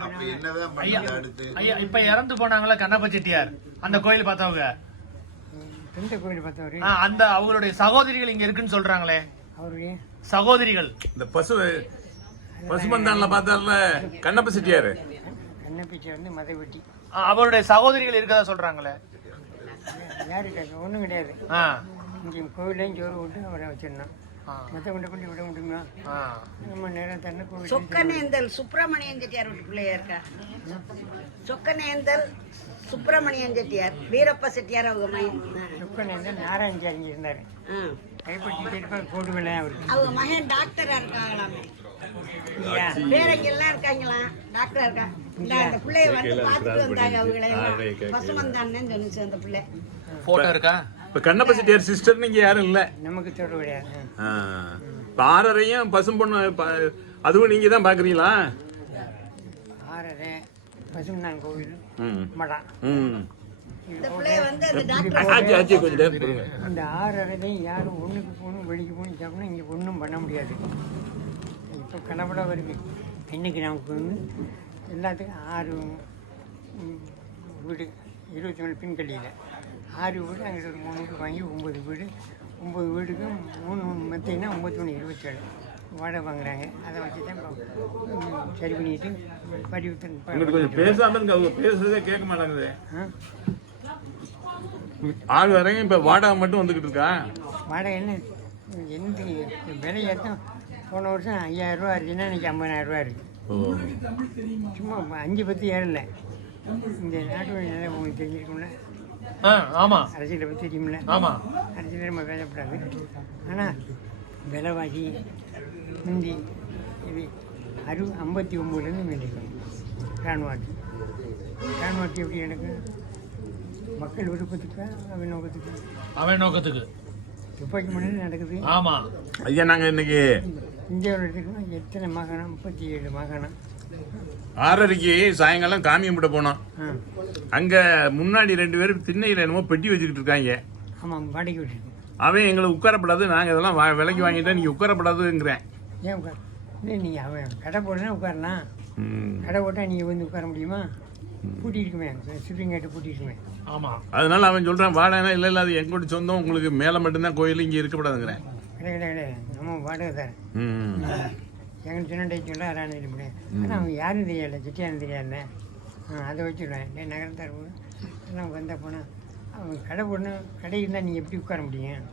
அப்ப என்னதான் ஐயா பண்ணது அடுத்து ஐயா இப்ப இறந்து போனாங்களா கண்ணப்ப செட்டியார்? அந்த கோயில் பார்த்தவங்க? எந்த கோயில் பார்த்தவர்? ஆ, அந்த அவங்களுடைய சகோதரிகள் இங்க இருக்குன்னு சொல்றாங்களே. அவருடைய சகோதரிகள். இந்த பசு பசுமந்தான்ல பார்த்தால கண்ணப்ப செட்டியாரு? வந்து மதவெட்டி. ஆ, அவருடைய சகோதரிகள் இருக்கதா சொல்றாங்களே? யாரு கேட்க ஒன்றும் கிடையாது. ஆ. இங்கே கோவிலையும் சோறு விட்டு அவரை வச்சிருந்தோம் ஆ, மற்ற கொண்டு கொண்டு விட முடியுமா? ஆ. நம்ம நேரம் தண்ணி கோவில் சொக்கனேந்தல் சுப்பிரமணியன் செட்டியார் வீட்டு பிள்ளையா இருக்கா? சொக்கனேந்தல் சுப்பிரமணியன் செட்டியார் வீரப்ப செட்டியார் அவங்க மகன் சுக்கன் வந்து நாராயணஜி இங்கே இருந்தார். கைப்பற்றி அவங்க மகன் டாக்டரா இருக்காங்களாமே. பேரங்கெல்லாம் இருக்காங்களாம் டாக்டரா இருக்கா? இல்ல அந்த பிள்ளைய வந்து பார்த்துட்டு வந்தாங்க அவங்கள பசுமந்தான்னு சொல்லுச்சு அந்த பிள்ளை. போட்டோ இருக்கா? இப்ப கண்ணப்ப செட்டியார் சிஸ்டர் நீங்க யாரும் இல்ல. நமக்கு தொட கிடையாது. இப்ப ஆறரையும் பசும் பொண்ணு அதுவும் நீங்க தான் பாக்குறீங்களா? ஆறரை பசுமநான் கோவில் ம். மடம் ம். இந்த ஆறரைலையும் யாரும் ஒன்றுக்கு போகணும் வெளிக்கு போகணும் சாப்பிடணும் இங்கே ஒன்றும் பண்ண முடியாது. இப்போ கனப்பட வருது இன்னைக்கு நமக்கு வந்து எல்லாத்துக்கும் ஆறு வீடு இருபத்தி நாலு பின்கல்லியில் ஆறு வீடு அங்கிட்ட ஒரு மூணு வீடு வாங்கி ஒம்பது வீடு. ஒம்பது வீடுக்கும் மூணு மூணு மத்தினா ஒம்பத்தி ஒன்று இருபத்தேழு. வாடகை வாங்குறாங்க. அதை வச்சு தான் சரி பண்ணிட்டு கொஞ்சம் பரிவர்த்தனை அவங்க பேசுறதே கேட்க மாட்டாங்குது. ஆள் வரையும் இப்ப வாடகை மட்டும் வந்துகிட்டு இருக்கா? வாடகை என்ன? எந்த விலை ஏற்றம் போன வருஷம் ஐயாயிரம் ரூபா இருந்துச்சுன்னா இன்னைக்கு ஐம்பதாயிரம் ரூபா இருக்கு. ஓ. சும்மா அஞ்சு பத்து ஏறல. இந்த நாட்டு நிலை உங்களுக்கு தெரிஞ்சிருக்கும்ல. ஆ, ஆமா. அரசியலை பற்றி தெரியும்ல? ஆமா. அரசியல் நம்ம பேசப்படாது ஆனால் விலைவாசி முந்தி இது அறு ஐம்பத்தி ஒம்பதுலேருந்து மேலிருக்கும் ராணுவாட்சி ராணுவாட்சி எப்படி எனக்கு? மக்கள் விருப்பத்துக்கா அவன் நோக்கத்துக்கு. அவன் நோக்கத்துக்கு. துப்பாக்கி மணி நடக்குது. ஆமா. ஐயா நாங்க இன்னைக்கு இந்தியாவில் எடுத்துக்கணும் எத்தனை மாகாணம்? முப்பத்தி ஏழு மாகாணம். ஆறரைக்கு சாயங்காலம் காமியம் விட போனோம். அங்க முன்னாடி ரெண்டு பேரும் திண்ணையில என்னமோ பெட்டி வச்சுக்கிட்டு இருக்காங்க. ஆமாம் வாடகை அவன் எங்களை உட்காரப்படாது நாங்க இதெல்லாம் வா- விலைக்கு வாங்கிட்டா நீங்க உட்காரப்படாதுங்கிறேன். ஏன் உட்கார்? நீங்கள் அவன் கடை போடனா உட்காரலாம் ம். கடை போட்டால் நீங்கள் வந்து உட்கார முடியுமா? பூட்டி இருக்குமே சுப்ரீம் கேட்டு பூட்டி இருக்குமே ஆமா. அதனால அவன் சொல்றான் வாடகைனா இல்ல இல்ல அது எங்கூட சொந்தம் உங்களுக்கு மேல மட்டும்தான் கோயில் இங்க இருக்கக்கூடாதுங்கிறேன் கிடையாது கிடையாது நம்ம வாடகை தரேன். ம். எங்களுக்கு சின்ன சொல்ல அதான் இது முடியும் ஆனால் அவன் யாரும் தெரியல செட்டியாரும் தெரியல ஆ அதை வச்சுடுவேன். டே நகரத்தார் எல்லாம் வந்த போனால் அவன் கடை போடணும். கடை இருந்தால் நீங்கள் எப்படி உட்கார முடியும்?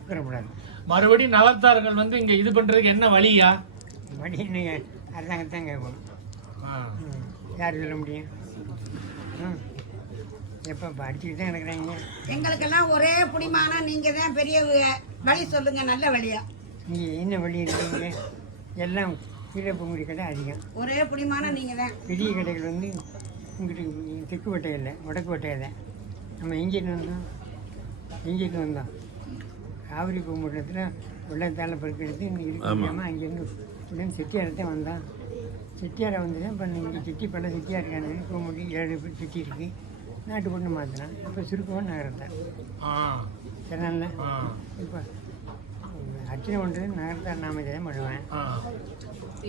உட்காரக்கூடாது மறுபடியும் நலத்தார்கள் வந்து இங்க இது பண்றதுக்கு என்ன வழியா? மணி நீங்கள் அரசாங்கத்தான் கேட்கணும். யார் சொல்ல முடியும்? ம். எப்போ இப்போ அடிச்சுக்கிட்டு தான் கிடக்குறாங்க. எங்களுக்கெல்லாம் ஒரே புடிமான நீங்க தான் பெரிய வழி சொல்லுங்க நல்ல வழியா. இங்கே என்ன வழி இருக்கீங்க? எல்லாம் கீழே பொங்குடி கடை அதிகம். ஒரே புடிமான நீங்க தான் பெரிய கடைகள் வந்து இங்கிட்டு தெற்கு வட்டை இல்லை வடக்கு வட்டை இல்லை நம்ம எங்கேருந்து வந்தோம். எங்கேருந்து வந்தோம். காவிரி பூம்பட்டினத்தில் வெள்ளத்தால் பெருக்கு எடுத்து இங்கே இருக்காமல் அங்கேருந்து இங்கேருந்து செட்டியாரத்தான் வந்தான் செட்டியாரை வந்து தான் இப்போ இங்கே செட்டி பல செட்டியார் இருக்கானு பூம்பட்டி ஏழு பேர் செட்டி இருக்குது நாட்டு பொண்ணு மாற்றினான் இப்போ சுருக்கமாக நகரத்தான் ஆ. இப்போ அர்ச்சனை பண்ணுறது நகரத்தார் நாம ஜெயம் பண்ணுவேன் ஆ.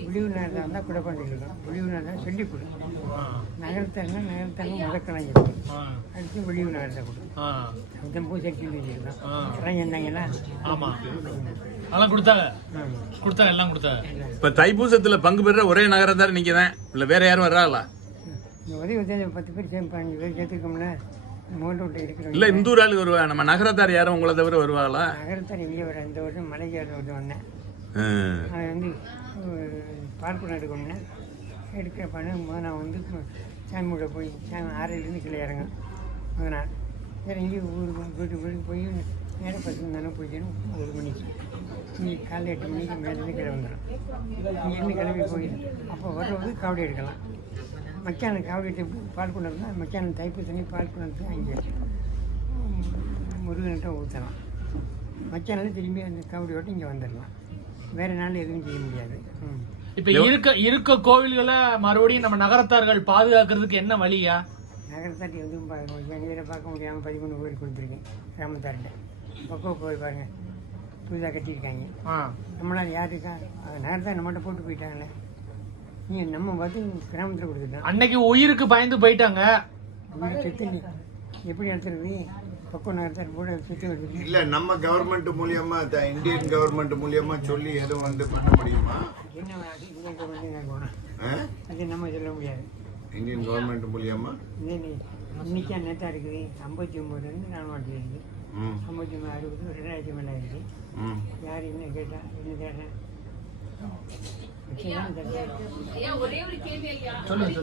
விழிவு நேரத்தில் வந்தால் கூட பண்ணிருக்கோம் விழிவு நேரத்தில் சொல்லிக் கொடு ஆ. நகரத்தாங்க நகரத்தாங்க முதக்கலைஞர் ஆ. அடுத்து விழிவு நேரத்தை கொடு ஆ. அதுதான் பூசைக்கு வச்சுருக்கோம். ஆ. கலைஞர்ந்தாங்களா ஆமா. அதெல்லாம் கொடுத்தாங்க. கொடுத்தாங்க எல்லாம் கொடுத்தாங்க. இப்ப தைப்பூசத்துல பங்கு பெற ஒரே நகரத்தார் நீங்க தான் இல்ல வேற யாரும் வர்றாங்களா? இந்த உதவி வந்து பத்து பேர் சேர்ந்து பதினஞ்சு பேர் சேர்த்துருக்கோம்ல. இல்ல இந்த ஊர் ஆளு வருவா. நம்ம நகரத்தார் யாரும் உங்களை தவிர வருவாங்களா நகரத்தார் இங்கே ஒரு இந்த வருஷம் மலைக்கு வருஷம் வந்தேன். அதை வந்து பார்ப்பனம் எடுக்கணும்னா எடுக்கிற பணம் முதல் நான் வந்து சாமி கூட போய் சாமி ஆறிலேருந்து கீழே இறங்கும் முதல் நாள். இறங்கி ஊருக்கு வீட்டுக்கு வீட்டுக்கு போய் நேரம் பத்து தானே போயிட்டேன்னு ஒரு மணிக்கு. இங்கே காலைல எட்டு மணிக்கு மேலேருந்து வந்துடும் இங்கேருந்து கிளம்பி போய் அப்போ வர்றது காவடி எடுக்கலாம். மச்சான காவடி எடுத்து பால் கொண்டு வந்தால் மச்சான தைப்பு தண்ணி பால் கொண்டு வந்து அங்கே முருகன்கிட்ட ஊற்றலாம் மச்சானால திரும்பி அந்த காவடியோட்டு இங்கே வந்துடலாம். வேறு நாள் எதுவும் செய்ய முடியாது. ம். இப்ப இருக்க இருக்க கோவில்களை மறுபடியும் நம்ம நகரத்தார்கள் பாதுகாக்கிறதுக்கு என்ன வழியா? நகரத்தாட்டி எதுவும் பார்க்க முடியாது நேரில் பார்க்க முடியாமல் பதிமூணு கோயில் கொடுத்துருக்கேன் கிராமத்தார்கிட்ட பக்குவ கோயில் பாருங்க. புதுதாக கட்டியிருக்காங்க. ஆ. நம்மளால் யார் இருக்கா? அது நகரத்தார் நம்மகிட்ட போட்டு போயிட்டாங்களே. நீங்கள் நம்ம பார்த்து கிராமத்தில் கொடுத்துட்டோம் அன்னைக்கு உயிருக்கு பயந்து போயிட்டாங்க. செத்து நீ எப்படி நடத்துறது பக்கம் நடத்துறது கூட சுற்றி வருது இல்ல நம்ம கவர்மெண்ட் மூலியமா த- இந்தியன் கவர்மெண்ட் மூலியமா சொல்லி எதுவும் வந்து பண்ண முடியுமா? என்ன அது போனோம் ஆ? அது நம்ம சொல்ல முடியாது. இந்தியன் கவர்மெண்ட் மூலியமா? இதே நீ இன்னைக்கு நேத்தா இருக்குது? ஐம்பத்தி ஒம்பதுலேருந்து நான் மாட்டி இருக்குது ம். ஐம்பத்தி ஒம்பது அறுபது ரெண்டாயிரத்தி மேலே இருக்குது ம். யார் என்ன கேட்டா என்ன கேட்டேன் சொல்லுங்க